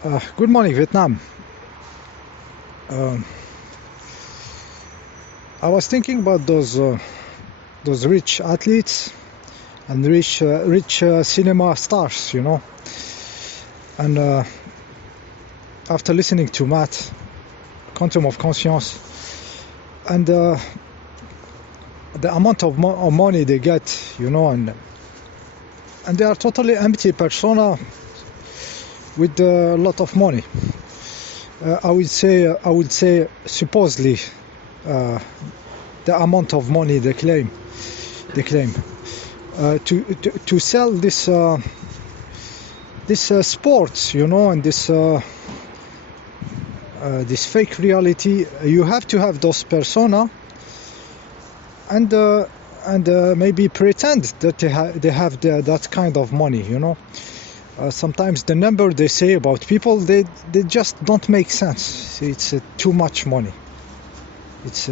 Good morning, Vietnam. Um, I was thinking about those rich athletes and rich cinema stars, And after listening to Matt, Quantum of Conscience, and the amount of money they get, and they are totally empty persona with a lot of money. I would say, supposedly, the amount of money they claim to sell this sports, and this fake reality. You have to have those persona and maybe pretend that they have that kind of money, sometimes the number they say about people, they just don't make sense. It's too much money. It's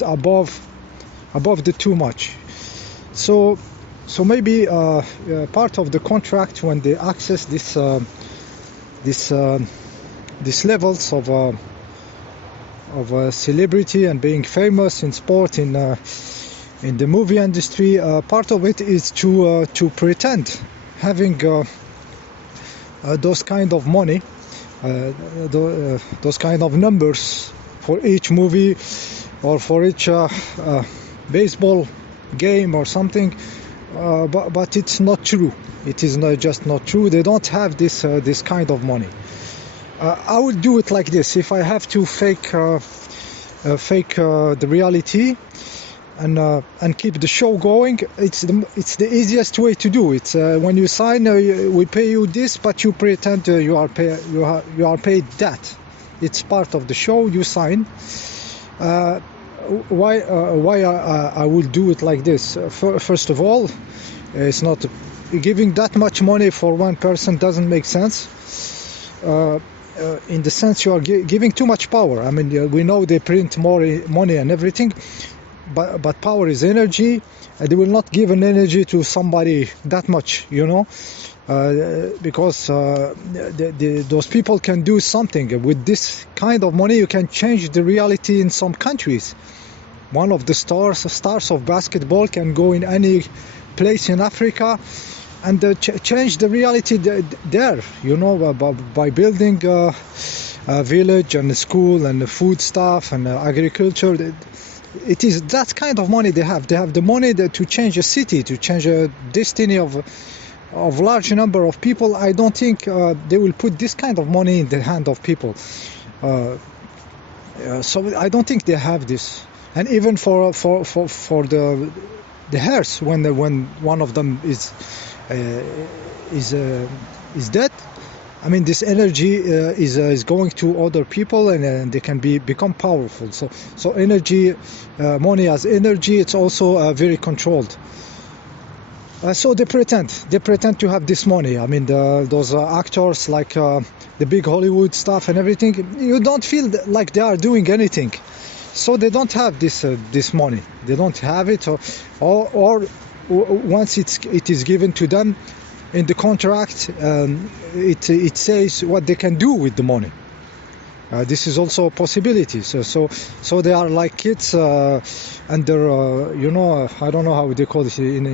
above the too much. So maybe part of the contract, when they access this levels of celebrity and being famous in sport, in the movie industry, part of it is to pretend having those kind of money, those kind of numbers for each movie or for each baseball game or something, but it's not true. It is just not true. They don't have this kind of money. I would do it like this: if I have to fake the reality and keep the show going, it's the easiest way to do it. When you sign, we pay you this, but you pretend you are paid that. It's part of the show. You sign. Why I will do it like this? First of all, it's not giving that much money for one person doesn't make sense. In the sense you are giving too much power. I mean, we know they print more money and everything, but power is energy, and they will not give an energy to somebody that much, because those people can do something. With this kind of money, you can change the reality in some countries. One of the stars of basketball can go in any place in Africa and change the reality there, by building a village and a school and food stuff and agriculture. It is that kind of money they have. They have the money to change a city, to change a destiny of large number of people. I don't think they will put this kind of money in the hand of people. So I don't think they have this. And even for the heirs, when one of them is dead, I mean, this energy is going to other people, and they can become powerful. So energy, money as energy, it's also very controlled. So they pretend to have this money. I mean, those actors, like the big Hollywood stuff and everything, you don't feel like they are doing anything. So they don't have this money. They don't have it, or once it is given to them in the contract, it says what they can do with the money. This is also a possibility. So they are like kids, and they're I don't know how they call it in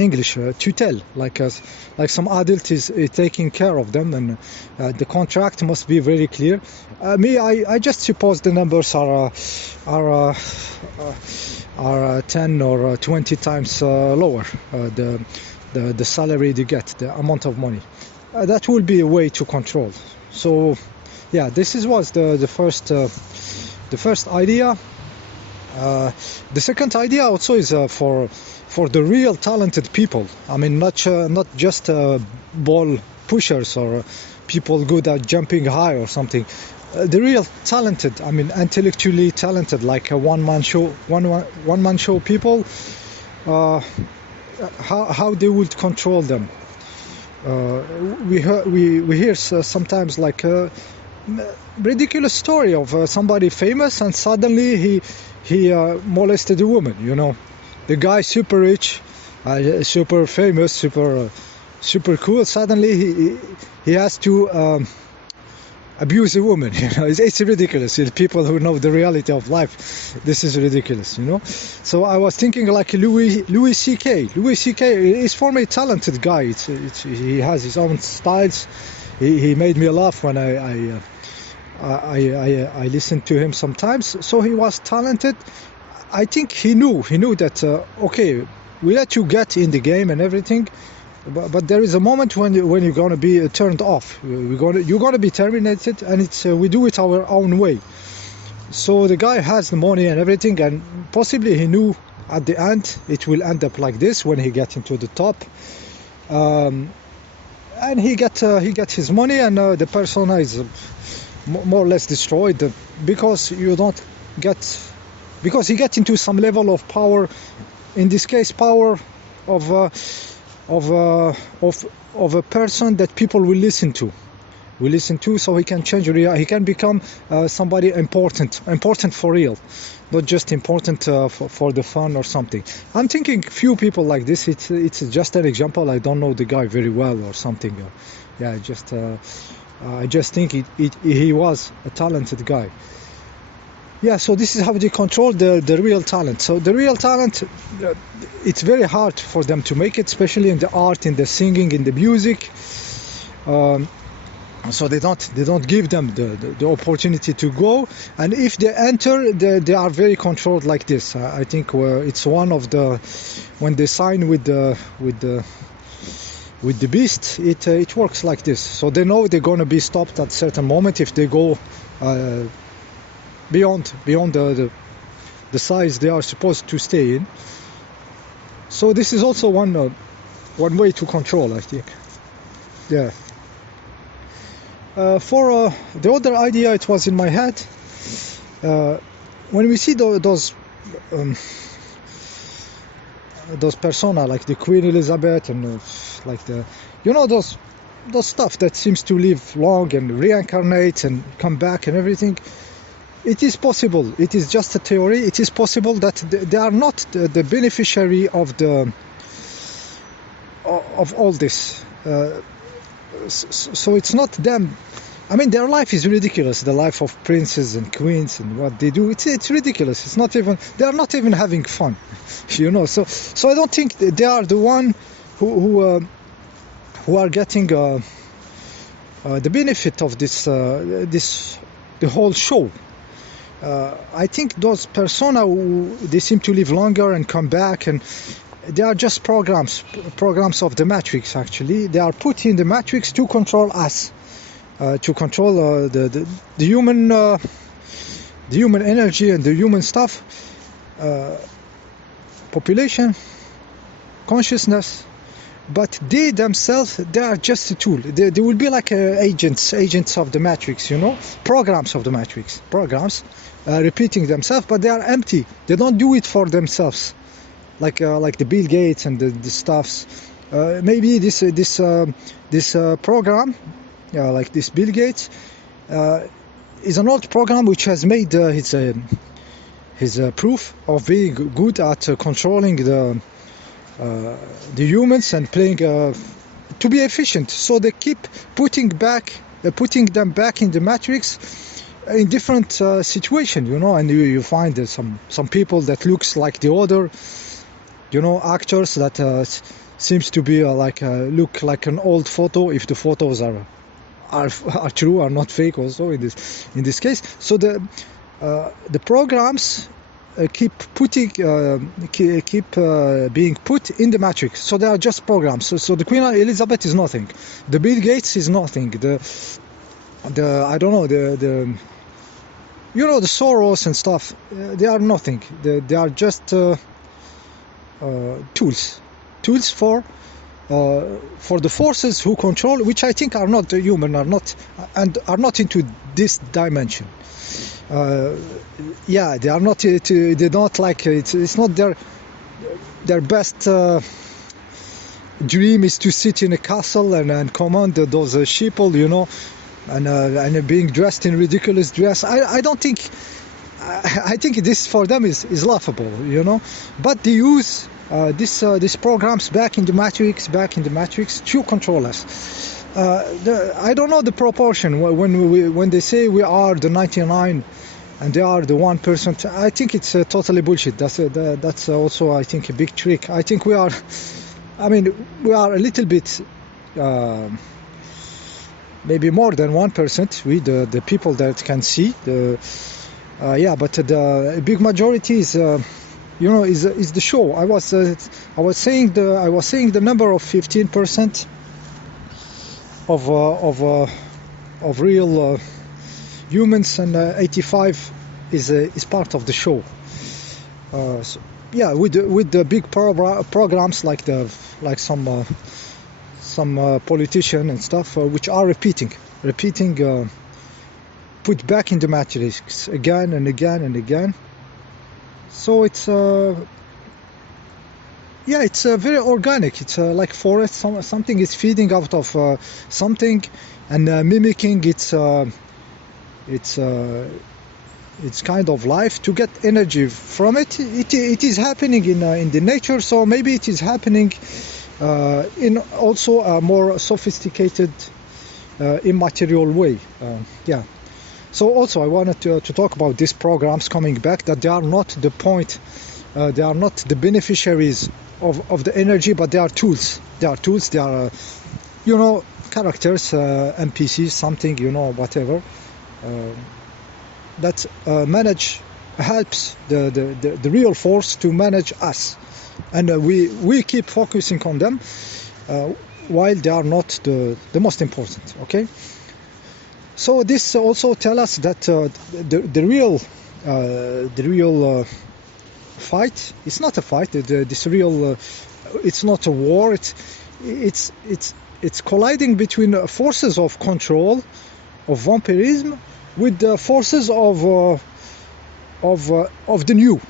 English, tutel, like some adult is taking care of them, and the contract must be very clear. I just suppose the numbers are 10 or 20 times lower, the salary they get, the amount of money. That will be a way to control. So yeah, this was the first idea. The second idea also is for the real talented people. I mean, not just ball pushers or people good at jumping high or something. The real talented, I mean, intellectually talented, like a one-man show people. How they would control them. We hear sometimes like a ridiculous story of somebody famous, and suddenly he molested a woman. The guy super rich, super famous, super super cool. Suddenly he has to abuse a woman. It's ridiculous. People who know the reality of life, this is ridiculous. So I was thinking like Louis C.K. Louis C.K. is for me a talented guy. He has his own styles. He made me laugh when I listened to him sometimes. So he was talented. I think he knew that okay, we let you get in the game and everything, but there is a moment when you're gonna be turned off. You're gonna be terminated, and we do it our own way. So the guy has the money and everything, and possibly he knew at the end it will end up like this when he gets into the top. And he get his money, and the persona is more or less destroyed because he gets into some level of power. In this case, power of a person that people will listen to, so he can change. He can become somebody important for real, not just important for the fun or something. I'm thinking few people like this. It's just an example. I don't know the guy very well or something. I just think he was a talented guy. Yeah, so this is how they control the real talent. So the real talent, it's very hard for them to make it, especially in the art, in the singing, in the music. So they don't give them the opportunity to go, and if they enter, they are very controlled like this. I think it's one of the, when they sign with the beast, it works like this. So they know they're going to be stopped at a certain moment if they go beyond the size they are supposed to stay in. So this is also one way to control, I think. Yeah. For the other idea, it was in my head. When we see those persona like the Queen Elizabeth and like those stuff that seems to live long and reincarnate and come back and everything. It is possible. It is just a theory. It is possible that they are not the beneficiary of all this. So it's not them. I mean, their life is ridiculous. The life of princes and queens and what they do. It's ridiculous. It's not even. They are not even having fun. So I don't think they are the one who are getting the benefit of this the whole show. I think those persona they seem to live longer and come back, and they are just programs of the Matrix. Actually, they are put in the Matrix to control us, to control the human energy and the human stuff, population, consciousness. But they themselves, they are just a tool. They will be like agents of the Matrix, programs of the Matrix, repeating themselves, but they are empty. They don't do it for themselves, like the Bill Gates and the stuffs. Maybe this program, like this Bill Gates, is an old program which has made his proof of being good at controlling the humans and playing to be efficient. So they keep putting them back in the Matrix in different situation, and you find some people that looks like the other, actors that seems to be look like an old photo, if the photos are true, are not fake also in this case. So the programs keep being put in the Matrix. So they are just programs. So the Queen Elizabeth is nothing. The Bill Gates is nothing. The I don't know, the Soros and stuff, they are nothing. They are just tools for the forces who control, which I think are not human, are not into this dimension. They are not. They don't like it. It's not their best dream is to sit in a castle and command those sheeple, and being dressed in ridiculous dress. I don't think. I think this for them is laughable, But they use This programs back in the matrix to control us. I don't know the proportion when they say we are the 99 and they are the 1%. I think it's totally bullshit. That's also, I think, a big trick. I think we are a little bit maybe more than 1%. We the people that can see but the big majority is is the show. I was saying the number of 15% of real humans, and 85 is part of the show. With the big programs like some politician and stuff, which are repeating put back in the matrix again and again and again. So it's very organic. It's like forest. Something is feeding out of something and mimicking its kind of life to get energy from it. It is happening in the nature. So maybe it is happening in also a more sophisticated, immaterial way. So also I wanted to talk about these programs coming back, that they are not the point, they are not the beneficiaries of the energy, but they are tools. They are characters, NPCs, something, whatever, that helps the real force to manage us. And we keep focusing on them while they are not the most important, okay? So this also tells us that the real fight, it's not a fight. It's not a war. It's colliding between forces of control, of vampirism, with the forces of the new.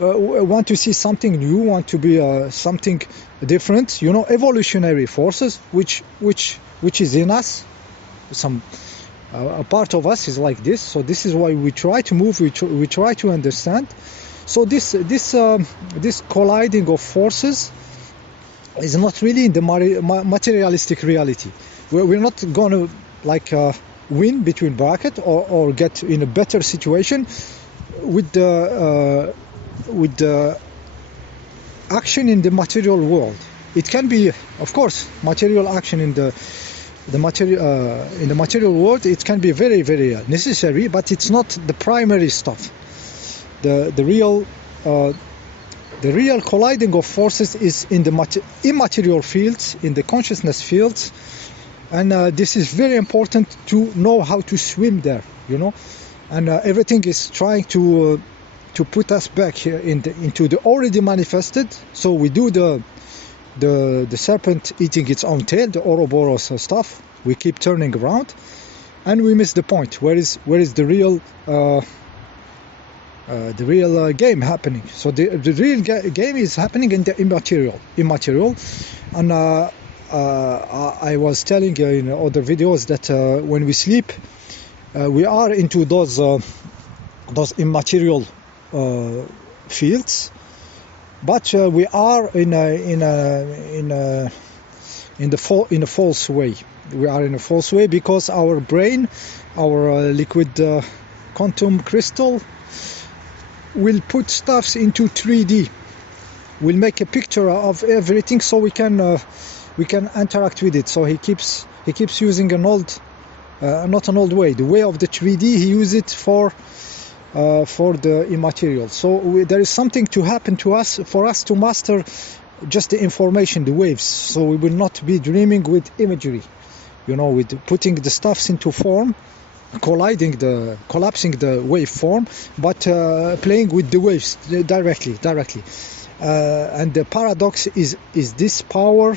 Want to see something new, want to be something different. Evolutionary forces, which is in us. A part of us is like this. So this is why we try to move. We try to understand. So this colliding of forces is not really in the materialistic reality. We're not going to win between brackets or get in a better situation with the action in the material world. It can be, of course, material action in the material world. It can be very, very necessary, but it's not the primary stuff. The real colliding of forces is in the immaterial fields, in the consciousness fields, and this is very important to know how to swim there. And everything is trying to put us back here into the already manifested. So we do the serpent eating its own tail, the Ouroboros stuff. We keep turning around, and we miss the point. Where is the real game happening? So the real game is happening in the immaterial. And I was telling in other videos that when we sleep, we are into those immaterial fields, but we are in a false way. We are in a false way because our brain, our liquid quantum crystal, will put stuffs into 3D. We'll make a picture of everything so we can interact with it. So he keeps using an old, not an old way, the way of the 3D. He uses it for the immaterial. So there is something to happen to us for us to master just the information, the waves. So we will not be dreaming with imagery, with putting the stuffs into form, collapsing the waveform, but playing with the waves directly. And the paradox is this power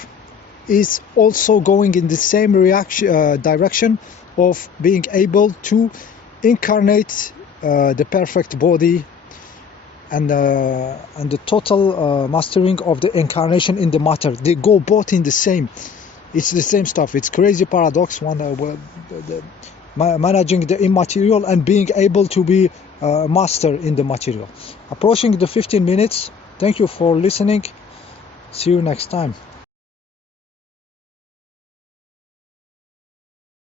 is also going in the same direction of being able to incarnate the perfect body and the total mastering of the incarnation in the matter. They go both in the same. It's the same stuff. It's crazy paradox. Managing the immaterial and being able to be a master in the material. Approaching the 15 minutes. Thank you for listening. See you next time.